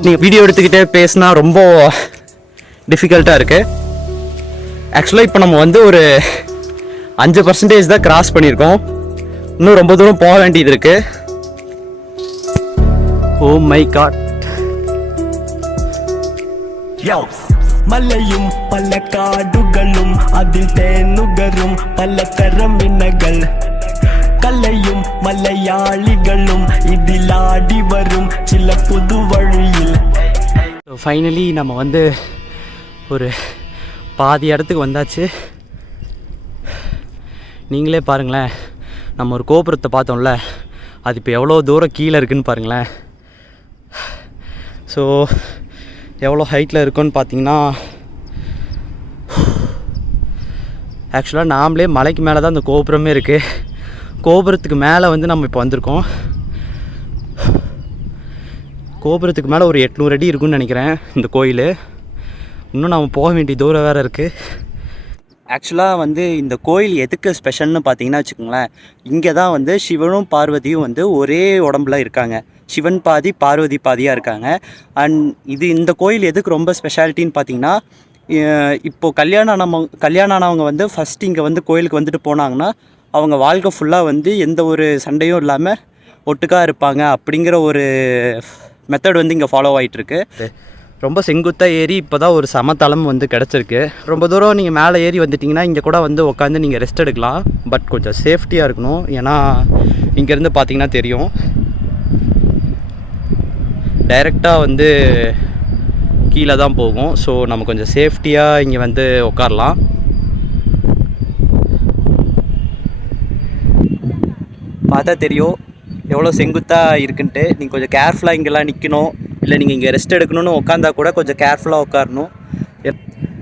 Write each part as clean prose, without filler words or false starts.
நீங்கள் வீடியோ எடுத்துக்கிட்டே பேசினா ரொம்ப டிஃபிகல்ட்டாக இருக்குது. ஆக்சுவலாக இப்போ நம்ம வந்து ஒரு 5% தான் கிராஸ் பண்ணியிருக்கோம். இன்னும் ரொம்ப தூரம் போக வேண்டியது இருக்கு. Oh my God. மலையும் பல காடுகளும் அதில் தேனுகரும் பல தரமினகள் கலையும் மலையாளிகளும் இதில் ஆடி வரும் சில புது வழியில். ஃபைனலி நம்ம வந்து ஒரு பாதி இடத்துக்கு வந்தாச்சு. நீங்களே பாருங்களேன், நம்ம ஒரு கோபுரத்தை பார்த்தோம்ல, அது இப்போ எவ்வளோ தூரம் கீழே இருக்குதுன்னு பாருங்களேன். ஸோ எவ்வளோ ஹைட்டில் இருக்குன்னு பார்த்தீங்கன்னா, ஆக்சுவலாக நாமளே மலைக்கு மேலே தான் அந்த கோபுரமே இருக்குது. கோபுரத்துக்கு மேலே வந்து நம்ம இப்போ வந்திருக்கோம். கோபுரத்துக்கு மேலே ஒரு 800 அடி இருக்குன்னு நினைக்கிறேன் இந்த கோயில். இன்னும் நம்ம போக வேண்டிய தூரம் வேறு இருக்குது. ஆக்சுவலாக வந்து இந்த கோயில் எதுக்கு ஸ்பெஷல்னு பார்த்தீங்கன்னா வச்சுக்கோங்களேன், இங்கே தான் வந்து சிவனும் பார்வதியும் வந்து ஒரே உடம்புல இருக்காங்க. சிவன் பாதி பார்வதி பாதியாக இருக்காங்க. அண்ட் இந்த கோயில் எதுக்கு ரொம்ப ஸ்பெஷாலிட்டின்னு பார்த்தீங்கன்னா, இப்போது கல்யாணம் ஆனவங்க வந்து ஃபஸ்ட்டு இங்கே வந்து கோயிலுக்கு வந்துட்டு போனாங்கன்னா அவங்க வாழ்க்கை ஃபுல்லாக வந்து எந்த ஒரு சண்டையும் இல்லாமல் ஒட்டுக்காக இருப்பாங்க அப்படிங்கிற ஒரு மெத்தட் வந்து இங்கே ஃபாலோ ஆகிட்டுருக்கு. ரொம்ப செங்குத்தாக ஏறி இப்போ தான் ஒரு சமதளம் வந்து கிடச்சிருக்கு. ரொம்ப தூரம் நீங்கள் மேலே ஏறி வந்துட்டிங்கன்னா இங்கே கூட வந்து உட்காந்து நீங்கள் ரெஸ்ட் எடுக்கலாம். பட் கொஞ்சம் சேஃப்டியாக இருக்கணும். ஏன்னா இங்கேருந்து பார்த்தீங்கன்னா தெரியும், டைரெக்டாக வந்து கீழே தான் போகும். ஸோ நம்ம கொஞ்சம் சேஃப்டியாக இங்கே வந்து உட்காரலாம். பார்த்தா தெரியும் எவ்வளோ செங்குத்தாக இருக்குன்ட்டு. நீங்கள் கொஞ்சம் கேர்ஃபுல்லாக இங்கெல்லாம் நிற்கணும். இல்லை நீங்கள் இங்கே ரெஸ்ட் எடுக்கணும்னு உட்காந்தா கூட கொஞ்சம் கேர்ஃபுல்லாக உட்காரணும்.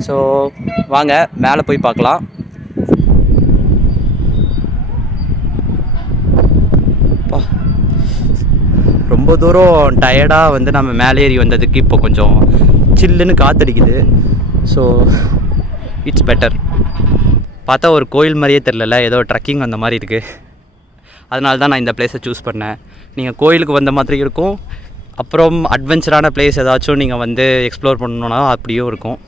ஸோ வாங்க மேலே போய் பார்க்கலாம். ரொம்ப தூரம் டயர்டாக வந்து நம்ம மேலே ஏறி வந்ததுக்கு இப்போ கொஞ்சம் சில்லுன்னு காற்றடிக்குது. So it's better. பார்த்தா ஒரு கோயில் மாதிரியே தெரில, ஏதோ ட்ரக்கிங் அந்த மாதிரி இருக்குது. அதனால தான் நான் இந்த பிளேஸை சூஸ் பண்ணேன். நீங்கள் கோயிலுக்கு வந்த மாதிரி இருக்கும், அப்புறம் அட்வென்ச்சரான பிளேஸ் ஏதாச்சும் நீங்கள் வந்து எக்ஸ்ப்ளோர் பண்ணணுன்னா அப்படியும் இருக்கும்.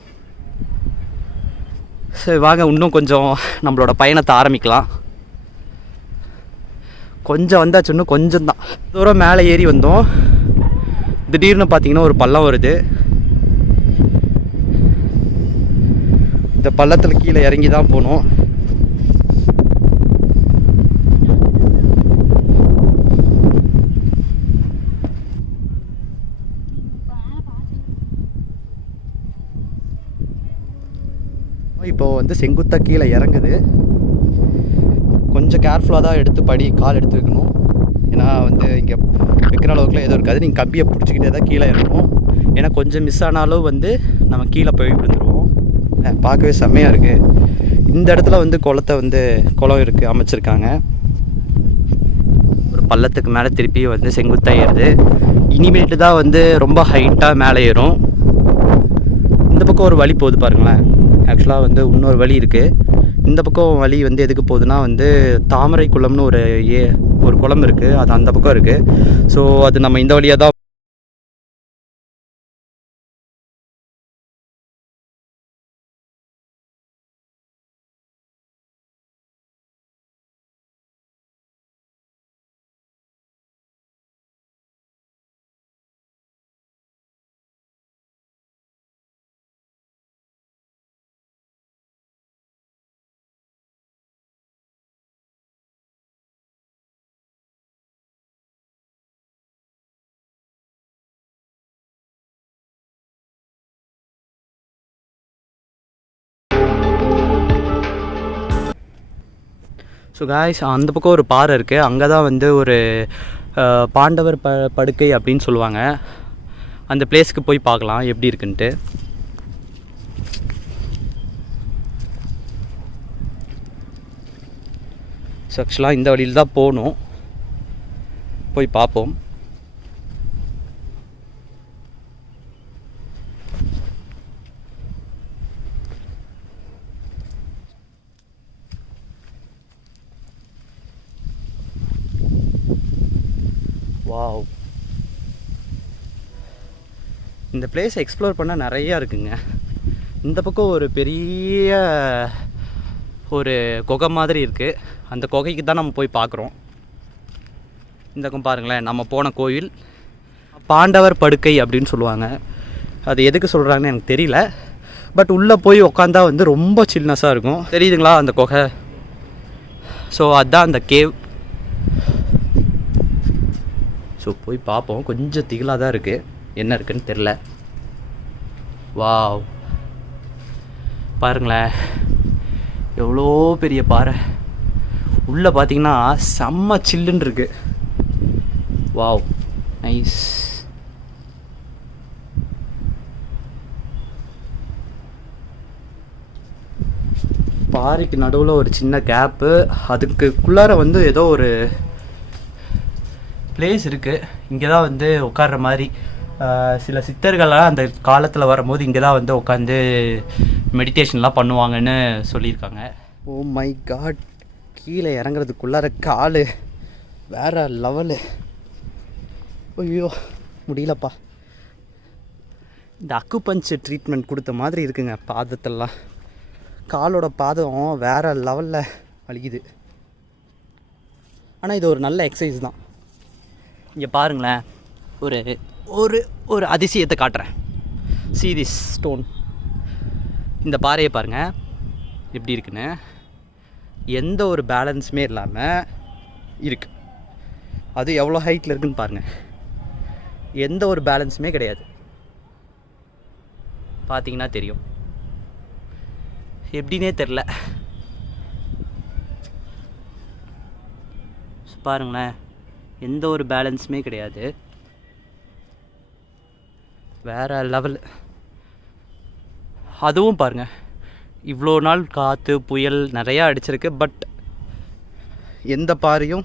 சரி வாங்க இன்னும் கொஞ்சம் நம்மளோட பயணத்தை ஆரம்பிக்கலாம். கொஞ்சம் வந்தாச்சு, இன்னும் கொஞ்சம் தான் தூரம் மேலே ஏறி வந்தோம். திடீர்னு பார்த்தீங்கன்னா ஒரு பள்ளம் வருது. இந்த பள்ளத்தில் கீழே இறங்கி தான் போகணும். இப்போது வந்து செங்குத்தாக கீழே இறங்குது. கொஞ்சம் கேர்ஃபுல்லாக தான் கால் எடுத்து வைக்கணும். ஏன்னா வந்து இங்கே வைக்கிற அளவுக்குலாம் எதுவும் இருக்காது. நீங்கள் கம்பியை பிடிச்சிக்கிட்டே தான் கீழே இறங்கணும். ஏன்னா கொஞ்சம் மிஸ் ஆனாலும் வந்து நம்ம கீழே போய் விழுந்துருவோம். பார்க்கவே செம்மையாக இருக்குது. இந்த இடத்துல வந்து குளம் இருக்குது, அமைச்சிருக்காங்க. ஒரு பள்ளத்துக்கு மேலே திருப்பி வந்து செங்குத்தாக ஏறுது. இனிமேட்டு தான் வந்து ரொம்ப ஹைட்டாக மேலே ஏறும். இந்த பக்கம் ஒரு வழி போகுது பாருங்களேன். ஆக்சுவலாக வந்து இன்னொரு வழி இருக்குது. இந்த பக்கம் வழி வந்து எதுக்கு போகுதுன்னா வந்து தாமரை குளம்னு ஒரு குளம் இருக்குது, அது அந்த பக்கம் இருக்குது. ஸோ அது நம்ம இந்த வழியாக தான். ஸோ காய்ஸ், அந்த பக்கம் ஒரு பாறை இருக்குது. அங்கே தான் வந்து ஒரு பாண்டவர் படுக்கை அப்படின்னு சொல்லுவாங்க. அந்த பிளேஸ்க்கு போய் பார்க்கலாம் எப்படி இருக்குன்ட்டு. ஸோ ஆக்சுவலாக இந்த வழியில் தான் போகணும். போய் பார்ப்போம். வாவ், இந்த பிளேஸை எக்ஸ்ப்ளோர் பண்ண நிறையா இருக்குங்க. இந்த பக்கம் ஒரு பெரிய ஒரு குகை மாதிரி இருக்குது. அந்த குகைக்கு தான் நம்ம போய் பார்க்குறோம். இந்த பக்கம் பாருங்களேன், நம்ம போன கோயில் பாண்டவர் படுக்கை அப்படின்னு சொல்லுவாங்க. அது எதுக்கு சொல்கிறாங்கன்னு எனக்கு தெரியல. பட் உள்ளே போய் உக்காந்தா வந்து ரொம்ப சில்னஸாக இருக்கும். தெரியுதுங்களா அந்த குகை? ஸோ அதுதான் அந்த கேவ். ஸோ போய் பார்ப்போம். கொஞ்சம் திகிலாக தான் இருக்குது, என்ன இருக்குன்னு தெரில. வாவ், பாருங்களேன் எவ்வளோ பெரிய பாறை. உள்ளே பார்த்தீங்கன்னா செம்ம சில்லுன்னு இருக்கு. Wow, nice. பாறைக்கு நடுவில் ஒரு சின்ன கேப்பு, அதுக்குள்ளார வந்து ஏதோ ஒரு பிளேஸ் இருக்குது. இங்கே தான் வந்து உட்கார்ற மாதிரி சில சித்தர்கள்லாம் அந்த காலத்தில் வரும்போது இங்கே தான் வந்து உட்காந்து மெடிடேஷன்லாம் பண்ணுவாங்கன்னு சொல்லியிருக்காங்க. ஓ மை காட், கீழே இறங்குறதுக்குள்ளார கால் வேற லெவலு. ஐயோ முடியலப்பா. இந்த அக்குபஞ்சு ட்ரீட்மெண்ட் கொடுத்த மாதிரி இருக்குங்க பாதத்தெல்லாம். காலோட பாதம் வேறு லெவலில் வலிக்குது. ஆனால் இது ஒரு நல்ல எக்ஸசைஸ் தான். இங்கே பாருங்களேன், ஒரு ஒரு ஒரு அதிசயத்தை காட்டுறேன். see this stone. இந்த பாறையை பாருங்கள் எப்படி இருக்குன்னு. எந்த ஒரு பேலன்ஸுமே இல்லாமல் இருக்குது. அது எவ்வளோ ஹைட்டில் இருக்குதுன்னு பாருங்கள். எந்த ஒரு பேலன்ஸுமே கிடையாது. பார்த்தீங்கன்னா தெரியும். எப்படின்னே தெரில. பாருங்களேன், எந்த ஒரு பேலன்ஸுமே கிடையாது. வேறு லெவல். அதுவும் பாருங்கள், இவ்வளோ நாள் காற்று புயல் நிறையா அடிச்சிருக்கு. பட் எந்த பாறையும்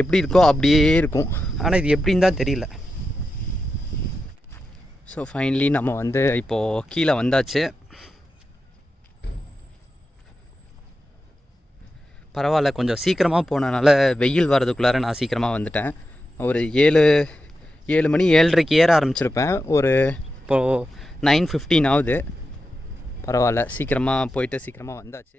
எப்படி இருக்கோ அப்படியே இருக்கும். ஆனால் இது எப்படின்னு தான் தெரியல. ஸோ ஃபைனலி நம்ம வந்து இப்போது கீழே வந்தாச்சு. பரவாயில்ல, கொஞ்சம் சீக்கிரமாக போனனால வெயில் வர்றதுக்குள்ளார நான் சீக்கிரமாக வந்துட்டேன். ஒரு 7 மணி 7:30க்கு ஏற ஆரம்பிச்சிருப்பேன். ஒரு இப்போது 9:15 ஆகுது. பரவாயில்ல, சீக்கிரமாக போயிட்டு சீக்கிரமாக வந்தாச்சு.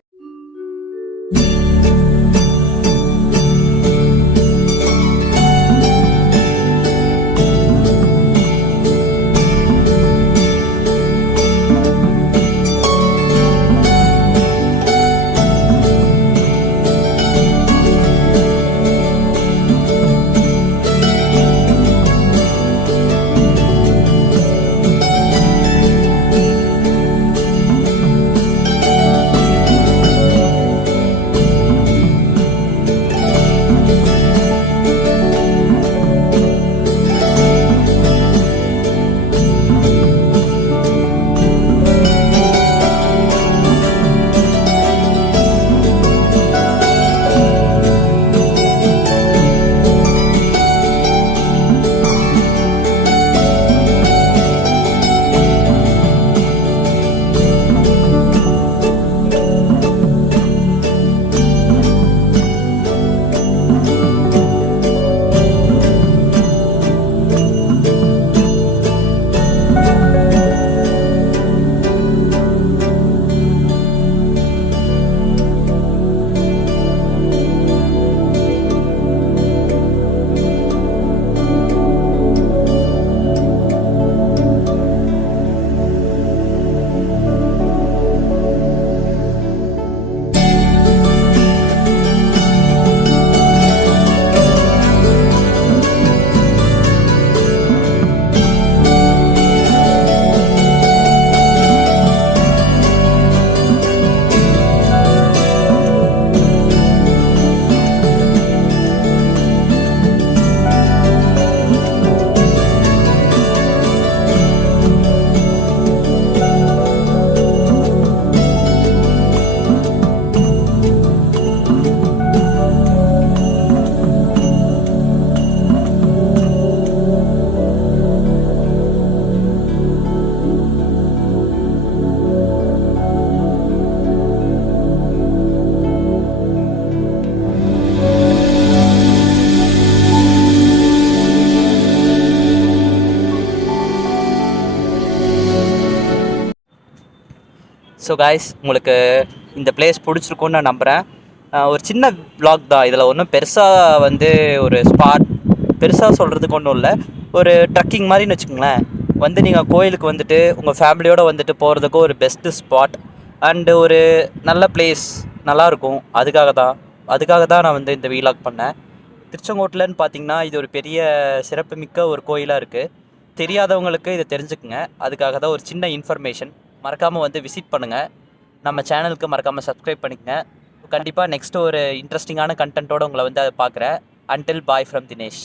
ஸோ காய்ஸ், உங்களுக்கு இந்த பிளேஸ் பிடிச்சிருக்குன்னு நான் நம்புகிறேன். ஒரு சின்ன vlog தான், இதில் ஒன்றும் பெருசாக வந்து ஒரு ஸ்பாட் பெருசாக சொல்கிறதுக்கு ஒன்றும் இல்லை. ஒரு ட்ரக்கிங் மாதிரின்னு வச்சுக்கோங்களேன். வந்து நீங்கள் கோயிலுக்கு வந்துட்டு உங்கள் ஃபேமிலியோடு வந்துட்டு போகிறதுக்கு ஒரு பெஸ்ட்டு ஸ்பாட் அண்டு ஒரு நல்ல பிளேஸ், நல்லாயிருக்கும். அதுக்காக தான் நான் வந்து இந்த வீலாக் பண்ணேன். திருச்செங்கோட்டில்னு பார்த்தீங்கன்னா இது ஒரு பெரிய சிறப்புமிக்க ஒரு கோயிலாக இருக்குது. தெரியாதவங்களுக்கு இதை தெரிஞ்சுக்குங்க. அதுக்காக தான் ஒரு சின்ன இன்ஃபர்மேஷன். மறக்காமல் வந்து விசிட் பண்ணுங்கள். நம்ம சேனலுக்கு மறக்காமல் சப்ஸ்கிரைப் பண்ணிக்கங்க. கண்டிப்பாக நெக்ஸ்ட்டு ஒரு இன்ட்ரெஸ்டிங்கான கண்டென்ட்டோடு உங்களை வந்து அதை பார்க்குறேன். Until bye from Dinesh.